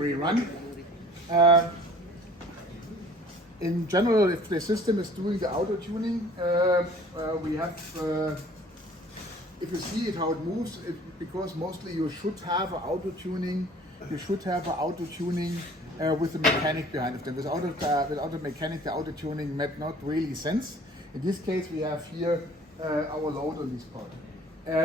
rerun. In general, if the system is doing the auto tuning, we have. If you see it how it moves, because mostly you should have an auto tuning. You should have an auto tuning with a mechanic behind it. Without a mechanic, the auto tuning made not really sense. In this case, we have here our load on this part.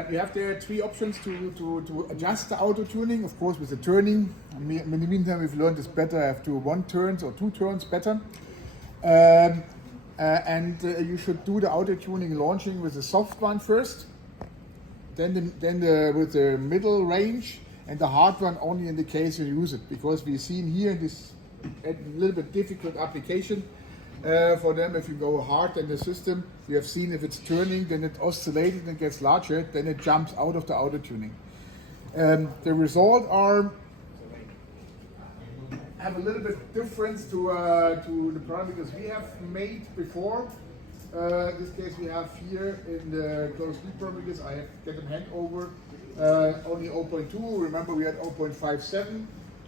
We have there three options to adjust the auto tuning. Of course, with the turning. In the meantime, we've learned it's better have to 1 turns or 2 turns better. You should do the auto tuning launching with the soft one first, then with the middle range, and the hard one only in the case you use it, because we've seen here in this a little bit difficult application for them. If you go hard in the system, we have seen if it's turning, then it oscillates and it gets larger, then it jumps out of the auto tuning. The result have a little bit difference to the product because we have made before. In this case, we have here in the closed loop parameters, I have get them hand over only 0.2. Remember, we had 0.57,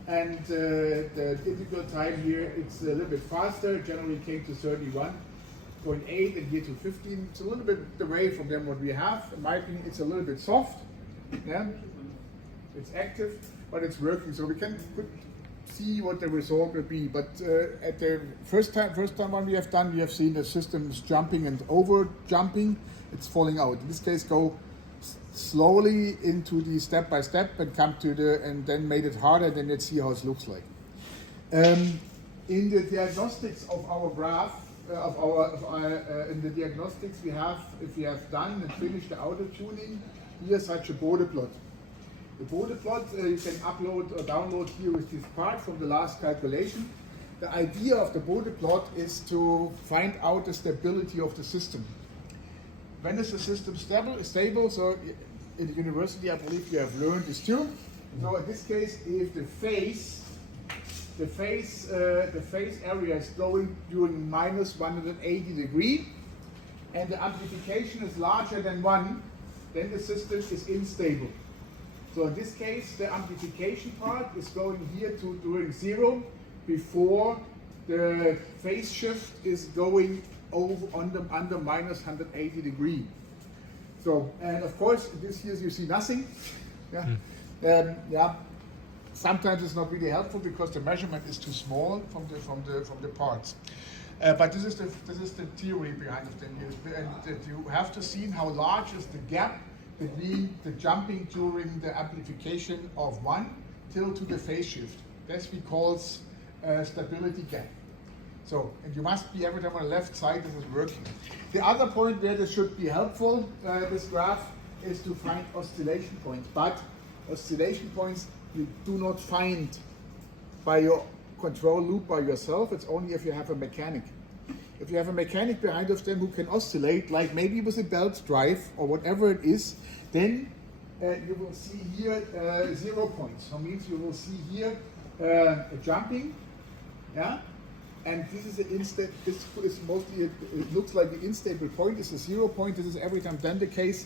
and the typical time here it's a little bit faster. Generally came to 31.8 and here to 15. It's a little bit away from them what we have. In my opinion, it's a little bit soft. Yeah, it's active, but it's working. So we can see what the result will be. But at the first time one we have done, we have seen the system is jumping and over jumping. It's falling out. In this case, go slowly into the step by step and come to and then made it harder. Then let's see how it looks like. In the diagnostics of our graph, in the diagnostics we have, if we have done and finished the auto tuning, here's such a border plot. The border plot you can upload or download here with this part from the last calculation. The idea of the border plot is to find out the stability of the system. When is the system stable? So in the university, I believe you have learned this too. So in this case, if the phase area is going during minus 180 degree, and the amplification is larger than 1, then the system is unstable. So in this case, the amplification part is going here to during 0 before the phase shift is going over under minus 180 degree. So, and of course, this here you see nothing. Yeah. Sometimes it's not really helpful because the measurement is too small from the parts. But this is the theory behind it. And you have to see how large is the gap between the jumping during the amplification of 1 till to the phase shift. That's we call stability gap. So, and you must be every time on the left side this is working. The other point where this should be helpful, this graph, is to find oscillation points. But oscillation points you do not find by your control loop by yourself. It's only if you have a mechanic. If you have a mechanic behind of them who can oscillate, like maybe with a belt drive or whatever it is, then you will see here 0 points. So means you will see here a jumping, yeah. And this is the unstable. This is mostly it looks like the unstable point is a 0 point. This is every time then the case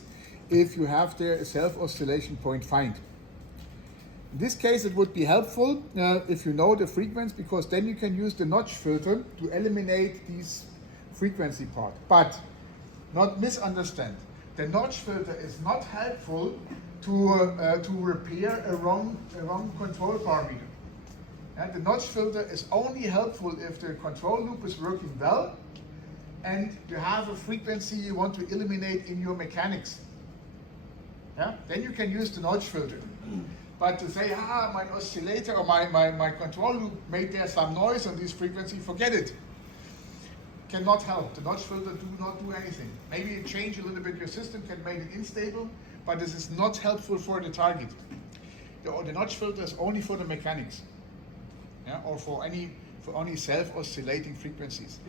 if you have there a self oscillation point find. In this case, it would be helpful if you know the frequency, because then you can use the notch filter to eliminate these frequency part. But not misunderstand. The notch filter is not helpful to repair a wrong control parameter. And the notch filter is only helpful if the control loop is working well and you have a frequency you want to eliminate in your mechanics. Yeah? Then you can use the notch filter. But to say, my oscillator or my control loop made there some noise on this frequency, forget it. Cannot help. The notch filter do not do anything. Maybe you change a little bit your system, can make it unstable, but this is not helpful for the target. The notch filter is only for the mechanics, yeah, or for only self-oscillating frequencies.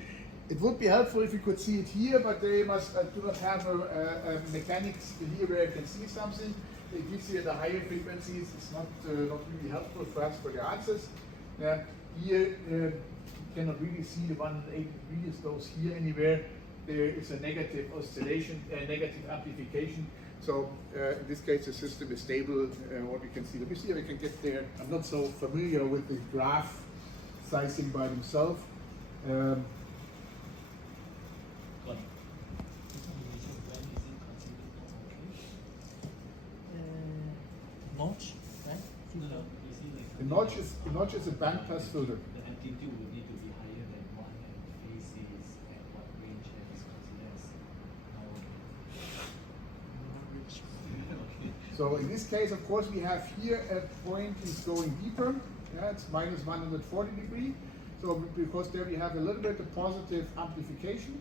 It would be helpful if you could see it here, but they must do not have a mechanics here where you can see something. It gives you the higher frequencies. It's not really helpful for us for the answers. Here you cannot really see the 180 degrees. Those here anywhere there is a negative oscillation, negative amplification. So in this case, the system is stable. What we can see, let me see if I can get there. I'm not so familiar with the graph sizing by themselves. Notch, right? The notch is a bandpass filter. The amplitude will need to be higher than 1 and phase is at what range and is considered as okay. So in this case, of course, we have here a point is going deeper. Yeah, it's minus 140 degree. So because there we have a little bit of positive amplification.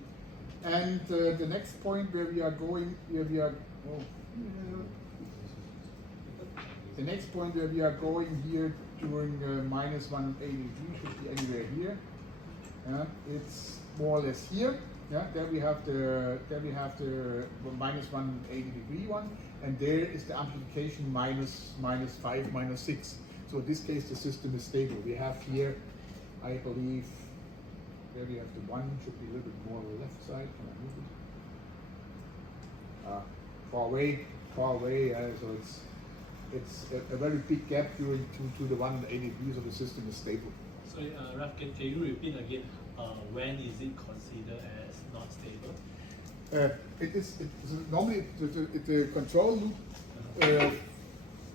And the next point where we are going, the next point where we are going here during minus 180 degree should be anywhere here. It's more or less here. Yeah, there we have the minus 180 degree one, and there is the amplification minus 5, minus 6. So in this case, the system is stable. We have here, I believe, there we have the one should be a little bit more on the left side. Can I move it? Far away. So it's a very big gap during to the 180 degrees, so the system is stable. So Ralph, can you repeat again? When is it considered as not stable? It's normally the control loop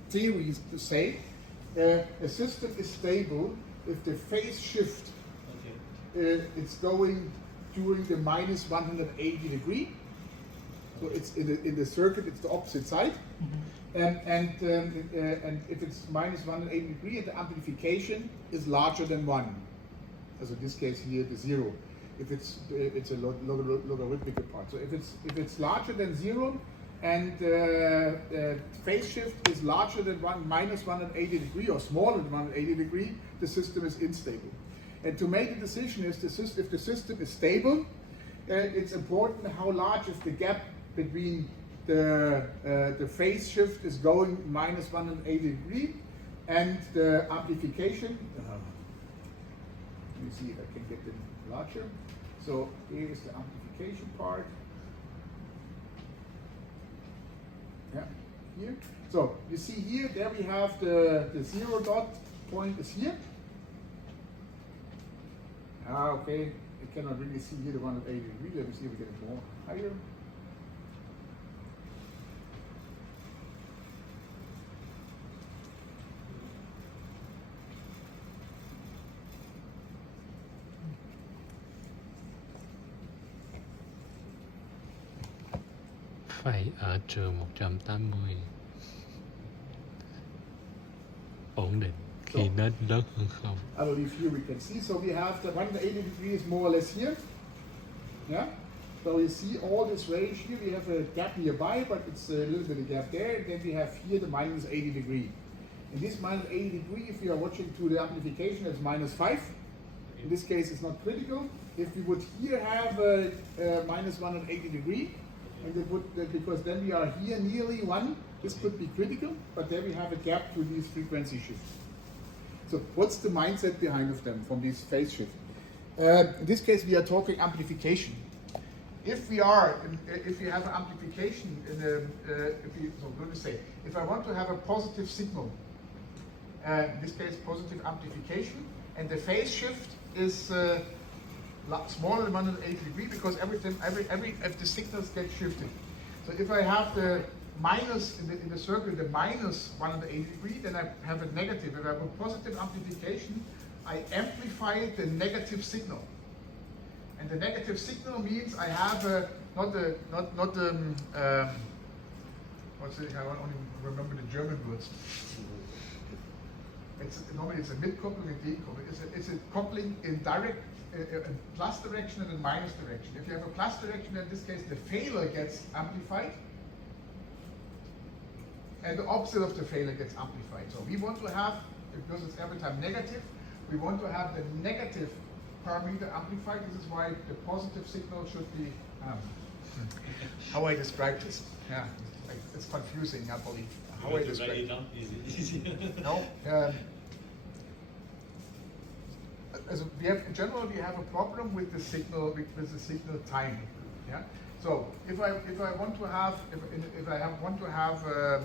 theory is to say a system is stable if the phase shift it's going during the minus 180 degree. So it's in the circuit, it's the opposite side. And if it's minus 180 degree, the amplification is larger than 1. So in this case here, the 0. If it's a logarithmic part. So if it's larger than 0 and phase shift is larger than minus 180 degree or smaller than 180 degree, the system is unstable. And to make a decision if the system is stable, it's important how large is the gap between the phase shift is going minus 180 degree and the amplification. Let me see if I can get them larger. So here is the amplification part. Yeah, here. So you see here, there we have the 0 dot point is here. Okay, I cannot really see here the 180 degree. Let me see if we get it more higher. Phải ở trường 180 ổn định khi nó lớn hơn không. I believe here we can see. So we have the 180 degrees more or less here. Yeah. So you see all this range here. We have a gap nearby, but it's a little bit of gap there. And then we have here the minus 80 degree. In this minus 80 degree, if you are watching to the amplification, it's minus 5. In this case, it's not critical. If we would here have a minus 180 degree, and they would, because then we are here nearly 1, this could be critical, but there we have a gap to these frequency shifts. So what's the mindset behind of them from this phase shift? In this case, we are talking amplification. If we have an amplification, if I want to have a positive signal, in this case positive amplification, and the phase shift is smaller than 180 degree, because every the signals get shifted. So if I have the minus in the circle, the minus 180 degree, then I have a negative. If I have a positive amplification, I amplify the negative signal. And the negative signal means I have what's it? I only remember the German words. Normally it's a mid-coupling and decoupling. It's a coupling in direct plus direction and in minus direction. If you have a plus direction, in this case the failure gets amplified, and the opposite of the failure gets amplified. So we want to have, because it's every time negative, we want to have the negative parameter amplified. This is why the positive signal should be, how I describe this. Yeah, it's confusing, I believe. How I describe it. No. In general, we have a problem with the signal, with the signal time. Yeah. So if I want to have want to have a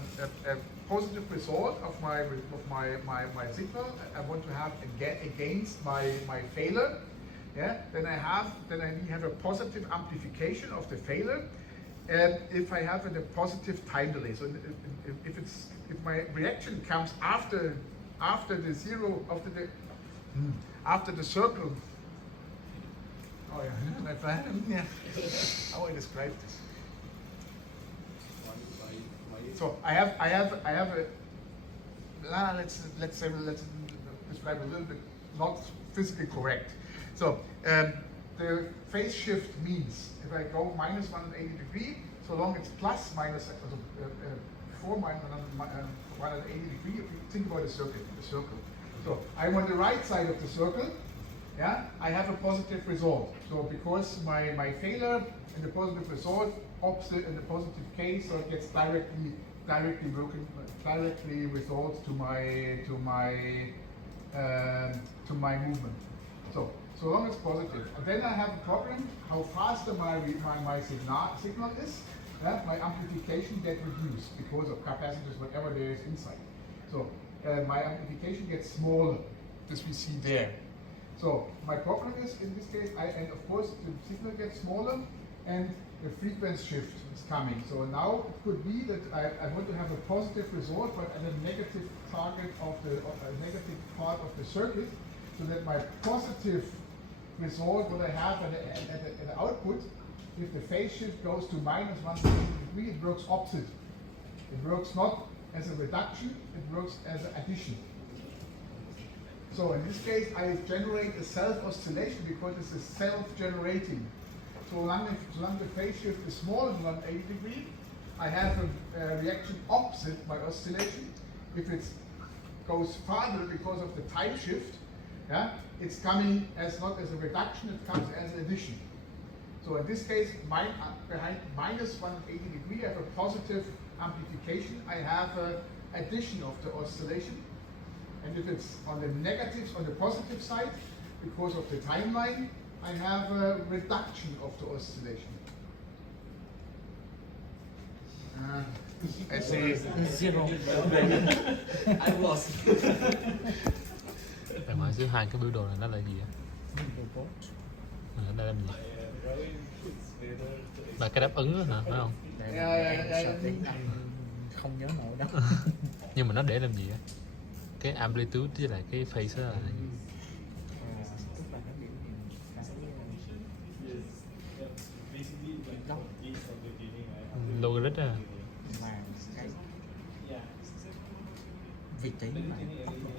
positive result of my signal, I want to have against my failure. Yeah, then I have a positive amplification of the failure. And if I have a positive time delay, so if my reaction comes after the zero after the circle. Oh yeah, how I describe this. So I have a. Let's describe a little bit not physically correct. So the phase shift means if I go minus 180 degree, so long it's plus minus 180 degree. If you think about the circle. So I'm on the right side of the circle. Yeah, I have a positive result. So because my failure and the positive result opposite in the positive case, so it gets directly results to my movement. So long as positive. And then I have a problem how faster my signal is. My amplification gets reduced because of capacitors, whatever there is inside. So my amplification gets smaller, as we see there. So my problem is, in this case, and of course the signal gets smaller and the frequency shift is coming. So now it could be that I want to have a positive result, but at a negative target of a negative part of the circuit, so that my positive result, what I have at the output, if the phase shift goes to minus 180 degree, it works opposite. It works not as a reduction, it works as an addition. So in this case, I generate a self-oscillation because it's a self-generating. So long the phase shift is smaller than 180 degree, I have a reaction opposite my oscillation. If it goes farther because of the time shift, yeah, it's coming as not as a reduction, it comes as an addition. So in this case, behind minus 180 degree, I have a positive amplification. I have an addition of the oscillation. And if it's on the positive side, because of the timeline, I have a reduction of the oscillation. I say Zero. I was. Bạn hỏi dưới hai cái biểu đồ này nó là gì á? Ở đây làm gì? Là cái đáp ứng đó hả? Phải không? Không nhớ nổi đâu. Nhưng mà nó để làm gì á? Cái amplitude với lại cái phase đó là gì? Tức là nó biểu hiện cái góc Logarit á. mà cái vị trí mà tốc độ.